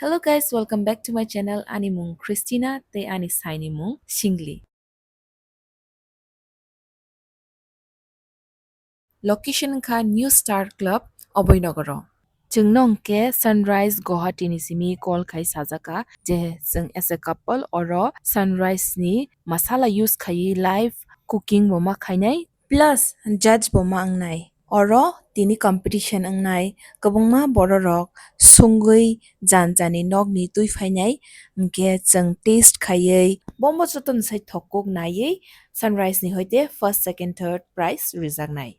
Hello guys, welcome back to my channel Animung Christina te ani Sainimung Shingli. Location ka New Star Club Oboinogoro. Jungnong ke Sunrise Guwahati ni simi call kai sajaka je jung as a couple oro Sunrise ni masala use khai live cooking boma khainai plus judge boma angnai. Oro tini competition angnai kabungma bororok sungui janjani nog ni tui phainai ke jung taste khaiei bombo choton sai thokok nai Sunrise ni hoite first second third prize rizak nai.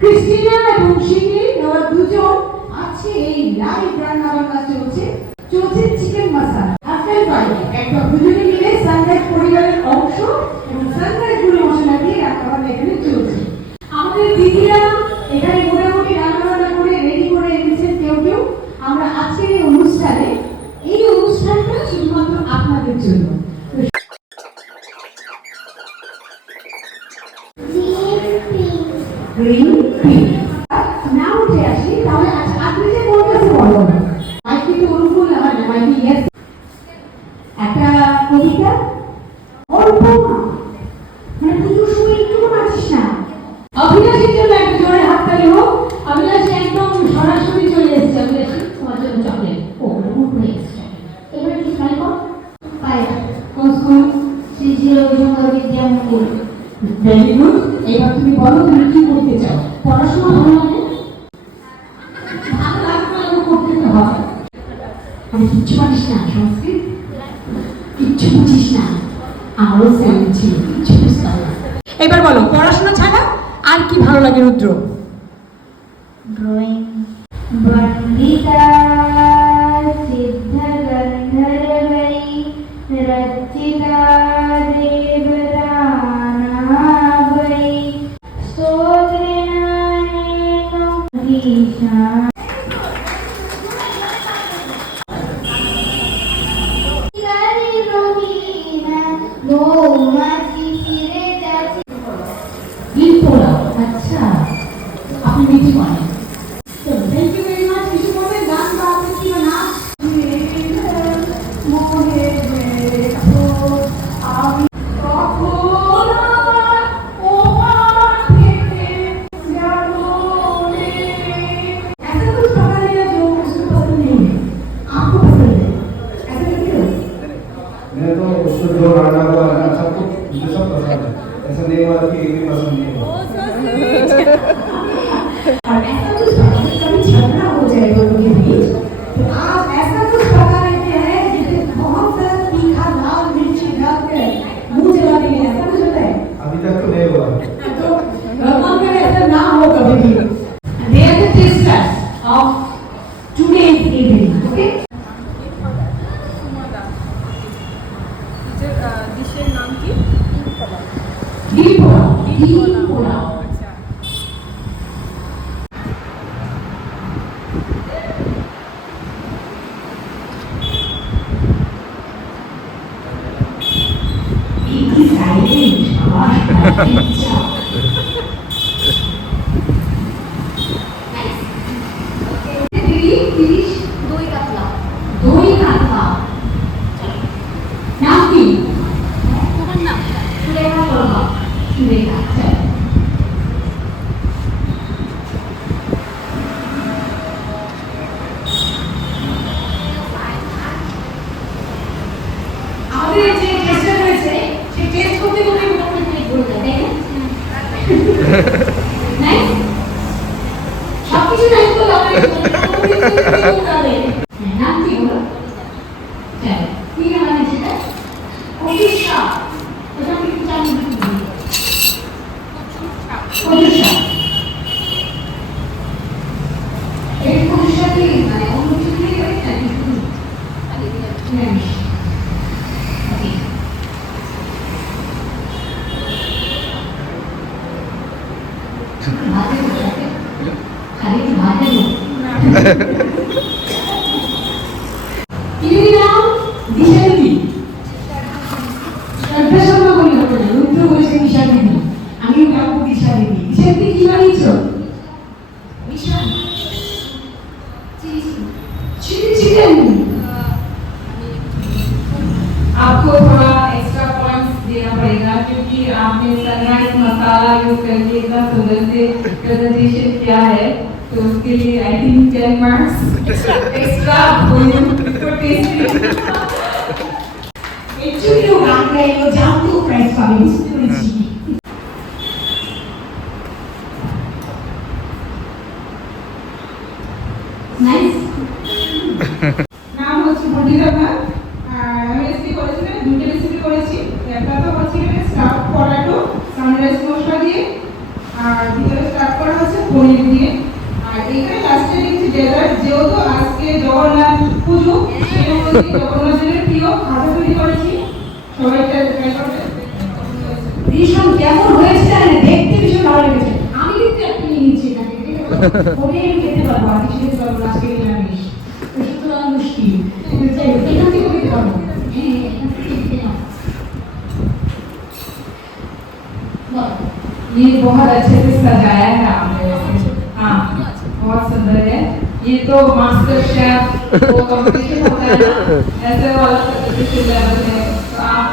Christina এবং শিখি ওরা দুজন আছে এই live রান্না বান্না চলছে চলছে চিকেন মশলা আজকাল বাইরে একটা দুজনে মিলে সানরাইজ পরিবারের অংশ এবং সানরাইজ গুলো মশলা দিয়ে রান্না বান্না এখানে চলছে আমাদের দিদিরা এখানে মোটামুটি রান্না বান্না করে রেডি করে এনেছেন কেউ কেউ আমরা আজকের এই অনুষ্ঠানটা শুধুমাত্র আপনাদের জন্য গ্রিন পিঙ্ক নাও উঠে আসি তাহলে আপনি যে বলতেছে বলো মাইকি তো অনুকূল আমার মাইকি ইয়েস একটা কবিতা অল্প মানে তুই শুয়ে একটু নাচিস না অভিলাষের জন্য একটা জোরে হাততালি হোক অভিলাষী একদম সরাসরি চলে এসেছে অভিলাষী তোমার জন্য চকলেট ও গুড হয়ে এসেছে এবার কি স্মাইল কর পায়া কোন শ্রী বিদ্যামন্দির ভেরি গুড এবার তুমি বলো তুমি কি করতে চাও পড়াশোনা ভালো লাগে ভালো লাগলে করতে তো হবে আমি কিচ্ছু পারিস না সংস্কৃত কিচ্ছু বুঝিস না আমারও সেম ছিল কিচ্ছু বুঝতাম না এবার বলো পড়াশোনা ছাড়া আর কি ভালো লাগে রুদ্র ড্রয়িং বন্দিতা সিদ্ধ গন্ধর্বৈ রচিতা দেবদানবৈ স্তোত্রেণ গীতা আচ্ছা আপনি মিটি করেন থ্যাংক ইউ ভেরি মাচ কিছু বলবেন গান বা কি না মনে আমি কখন ও থেকে জানো রে ऐसा कुछ पता नहीं है जो मुझे पसंद नहीं है आपको पसंद है ऐसा क्यों मैं तो उसको जो गाना हुआ है ना सबको मुझे सब पसंद है ऐसा नहीं हुआ कि एक भी पसंद नहीं हुआ और ऐसा कुछ कभी झगड़ा हो जाए दोनों के बीच तो आप ऐसा कुछ पका लेते हैं जिससे बहुत सारा तीखा लाल मिर्ची डालकर मुंह जला देंगे ऐसा कुछ होता है अभी तक तो नहीं हुआ तो भगवान करे ऐसा ना हो कभी भी they are the testers of today's evening okay ডিশের নাম কি ডিম পোলাও আচ্ছা Be silent দই কাতলা দই কাতলা নাম কি তোমার নাম সুরেখা বলবা সুরেখা আমাদের যে টেস্টার রয়েছে সেই টেস্ট করতে করতে মোটামুটি প্লেট ভরে যায় তাই না নাইস সবকিছু নাইস বলে নাম কি বলো চলো কি নাম আছে সেটা অফিসা ওটা আমি একটু জানি অফিসা এই অফিসা কি মানে অন্য কিছু দিয়ে নাকি নিরামিষ ওকে খালি ভাজে কি নাম দিশারি শ্রদ্ধা শর্মা বলি হবে না রুদ্র বলেছে দিশারি আমি কাউকে দিশারি দিশারি কি বানিয়েছো चिली चिकन आपको थोड़ा एक्स्ट्रा पॉइंट्स देना पड़ेगा क्योंकि आपने सनराइज मसाला यूज करके इतना सुंदर से प्रेजेंटेशन किया है तो उसके लिए I think 10 marks extra for testing actually वो गान गए वो जानते हो प्राइस पावे इसलिए বলেছি নাইস নাম হচ্ছে বডিরামা আর আমি রেসিপি করেছি না দুটো রেসিপি করেছি একটা তো হচ্ছে এটা স্টাফ পটাটো সানরাইজ মশলা দিয়ে আর ভিতরে স্টাফ করা হচ্ছে পনির দিয়ে আর এখানে লাস্টে লিখছি ডেজার্ট যেহেতু আজকে জগন্নাথ পুজো সেই অনুযায়ী জগন্নাথের প্রিয় খাবার তৈরি করেছি সবাই ট্রাই করবে ভীষণ কেমন হয়েছে জানেন দেখতে ভীষণ ভালো লেগেছে আমি কিন্তু একটা নিয়ে নিচ্ছি এটাকে ওরে আমি খেতে পারবো আর কিছু খেতে পারবো না আজকে নিরামিষ তো সুতরাং মুশকিল এখান থেকে খেতে পারবো হ্যাঁ এখান থেকে খেতে পারবো ये बहुत अच्छे से सजाया है आपने हाँ बहुत सुंदर है ये तो मास्टर शेफ वो कंपटीशन होता है ना ऐसे वाला कंपटीशन लेवल है तो आप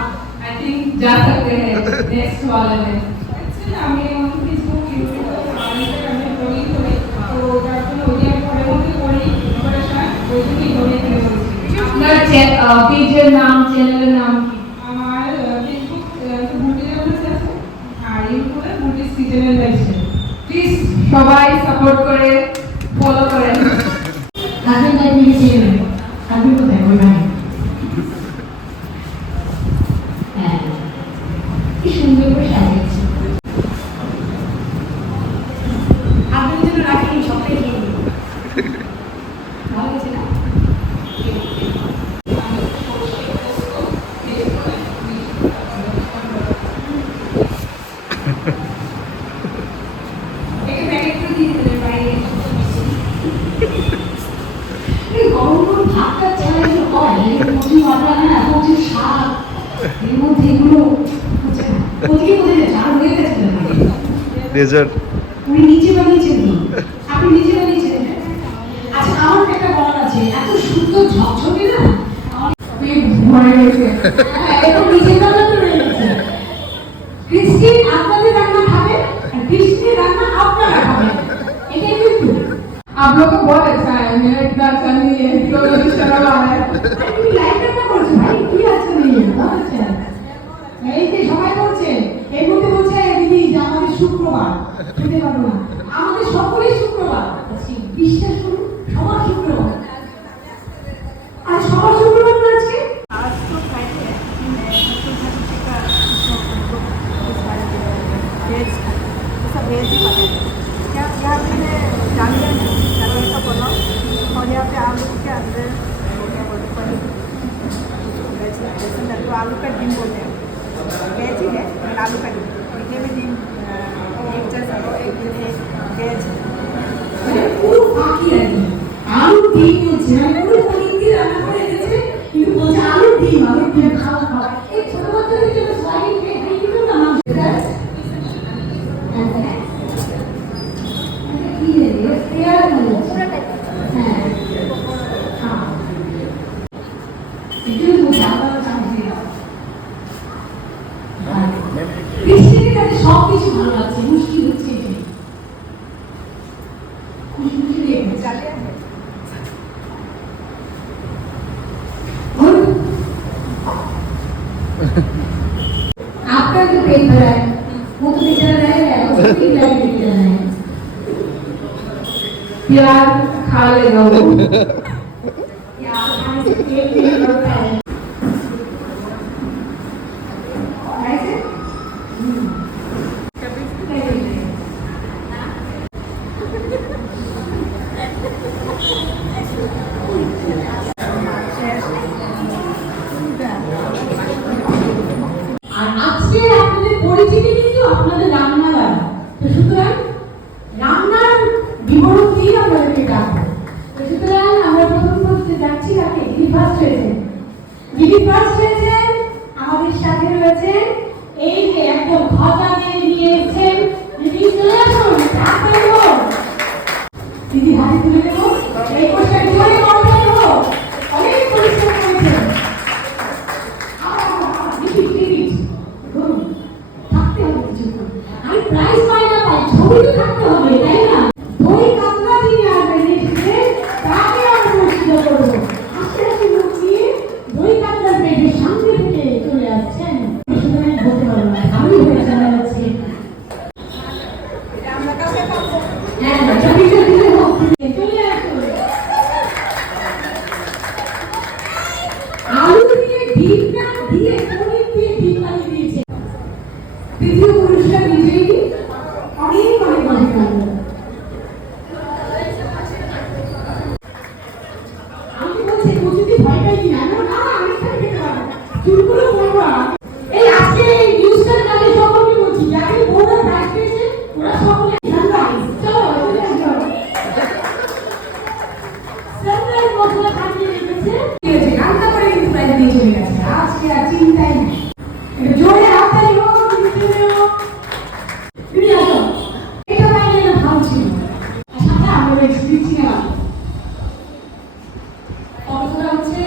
आई थिंक जा सकते हैं नेक्स्ट वाले में एक्चुअली हमें फेसबुक यूट्यूब हमें पढ़ी थोड़ी तो তার জন্য ওই পড়ে মধ্যে পড়ি পড়াশোনা ওই জন্যই ধরে ফেলে বলছি আপনার পেজের নাম চ্যানেলের নাম কি আমার ফেসবুক বুটির আছে আর ইউটিউবে বুটিস কিচেনের লাইফস্টাইল প্লিজ সবাই সাপোর্ট করে ফলো করেন কাজের টাইমে নিয়ে নেবেন কাজের কোথায় ওই ভাই হ্যাঁ কি সুন্দর করে সাজিয়েছে আপনি যেন রাখেন সবটাই খেয়ে নেবেন ভালো হয়েছে না গরম ভাতটা ছাড়া এগুলো হয় প্রচুর মাত্রা না প্রচুর শাক এর মধ্যে এগুলো হচ্ছে না প্রচুর কোথায় ঝাড় হয়ে গেছে ডেজার্ট উনি নিচে বানিয়েছেন আপনি নিচে বানিয়েছেন আচ্ছা আমার একটা বলার আছে এত সুন্দর ঝকঝকে না পেট ভরে গেছে এত নিচে বানানো রয়ে গেছে ক্রিস্টি আপনাদের রান্না খাবে আর ক্রিস্টির রান্না আপনারা খাবেন এটাই কিন্তু आप लोग को बहुत अच्छा है मेरा इतना अच्छा नहीं है तो मेरी शर्म आ रहा है अरे लाइक करना করছে ভাই কি আছে নেই बहुत अच्छा है এই যে সবাই বলছে এই মধ্যে বলছে দিদি যে আমাদের শুক্রবার খেতে পারবো না আমাদের সকলের শুক্রবার বিশ্বাস করুন সবার শুক্রবার আর সবার শুক্রবার না আজকে आज तो फ्राइडे है का वेज तो सब वेज ही बने क्या यहाँ पे डालिया चावल का पुलाव और यहाँ पे आलू के अंदर क्या बोलते हैं वेज बेसन तो आलू का डिम बोलते हैं वेज ही है लेकिन आलू का डिम मीठे में डिम एक जैसा एक वेज পুরো ফাঁকি আছে আলু ডিম হচ্ছে মানে পুরো পনির দিয়ে রান্না করে এনেছে কিন্তু বলছে আলু ডিম আমি দিয়ে খাওয়া খাওয়া এই ছোট বাচ্চাদের জন্য সবাই খেয়ে খাই কিন্তু না মাংস কি রে পেয়ার হ্যাঁ হ্যাঁ একটু জানা চাইছি বৃষ্টির কাছে সব কিছু ভালো লাগছে মুশকিল হচ্ছে এটাই খুশি খুশি লেগে डालिया है आपका जो पेट भरा है वो तो बेचारा रहेगा उसको भी लाइट देके जाना है प्यार खा लेगा वो यार खाने से पेट नहीं भरता है ऐसे আর আজকে আপনাদের পরিচিতি কিন্তু আপনাদের রান্নার তো সুতরাং রান্নার বিবরণ দিয়ে আপনাদেরকে ডাকবো তো সুতরাং আমরা প্রথম করতে যাচ্ছি তাকে যিনি ফার্স্ট হয়েছেন আমাদের সাথে রয়েছেন এই যে একদম খজা দিয়ে নিয়ে এসেছেন যদি চলে আসুন দিদি হাতে তুলে দেবো এই কোর্সটা জোরে করতে দেবো অনেক পরিশ্রম করেছেন থাকতে হবে কিছু আমি প্রাইজ পাই না পাই ছবি তো থাকতে হবে তাই না দই কাতলা দিয়ে আসবে নেক্সটে তাকে আমরা পুরস্কৃত করবো আস্তে আস্তে মুখ দিয়ে দই কাতলা পেটে সামনে থেকে চলে আসছেন সুতরাং বলতে পারবো না আমি হয়ে চলে যাচ্ছি আমরা কাছে পাবো হ্যাঁ ছবিটা দিলে হোক চলে আসুন আলু দিয়ে ডিমটা দিয়ে পনির দিয়ে ডিম বানিয়ে দিয়েছে তৃতীয় পুরস্কার বিজয়ী অনেক অনেক অনেক আমি বলছি বুঝতে ভয় পাই না না আমি খেতে পারবো চুলগুলো করবো এই আজকে এই নিউজটার কাছে সকলকে বলছি যাকে বোর্ডে প্রাইজ পেয়েছে ওরা সকলে সানরাইজ চলো চলে সানরাইজ মশলা খাটিয়ে রেখেছে রান্না করে কিন্তু প্রাইজ দিয়ে চলে গেছে আজকে আর চিন্তাই নেই জোরে হাততালি হোক তুমি আসো এটা পাইলে না ভালো ছিল সাথে আমরা এক্সপিরিয়েন্স নিলাম কতটা হচ্ছে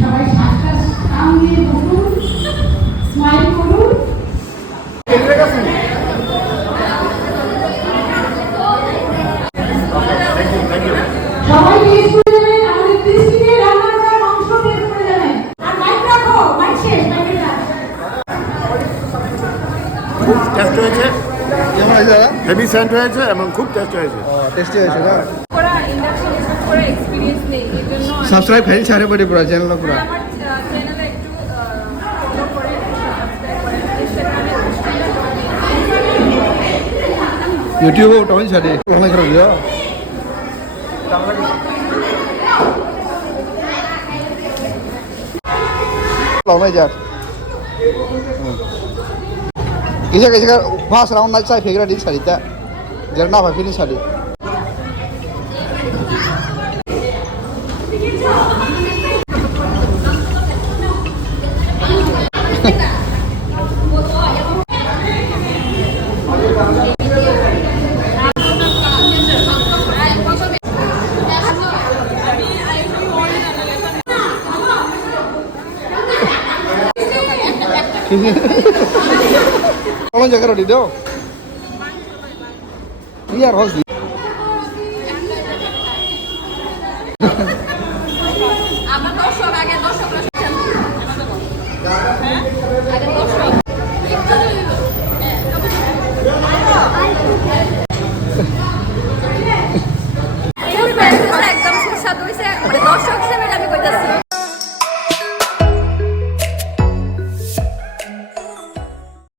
সবাই শ্বাসটা কাম দিয়ে বসুন স্মাইল করুন সবাই টেস্ট করে যাবেন আমাদের দৃষ্টিতে রান্না করা মাংস টেস্ট করে যাবেন আর মাইক রাখো মাইক শেষ মাইকের কাজ খুব টেস্ট হয়েছে, কেমন হয়েছে দাদা? হেভি সেন্ট হয়েছে এবং খুব টেস্ট হয়েছে। টেস্টি হয়েছে না? ওরা ইন্ডাকশন ইউজ করে এক্সপিরিয়েন্স নেই এই জন্য সাবস্ক্রাইব খাই ছাড়ে পড়ে পুরো চ্যানেল পুরো আমার চ্যানেলে একটু ফলো করে সাবস্ক্রাইব করে ইউটিউবে ওটাই ছাড়ে অনেক করে দিও লাউনাই যার किसी किसी का फास्ट राउंड ना चाहे फेंक रहा डी साड़ी था जरना भाई फिर साड़ी कौन जगह रोटी दो यार हंस আমার 10 আগে 10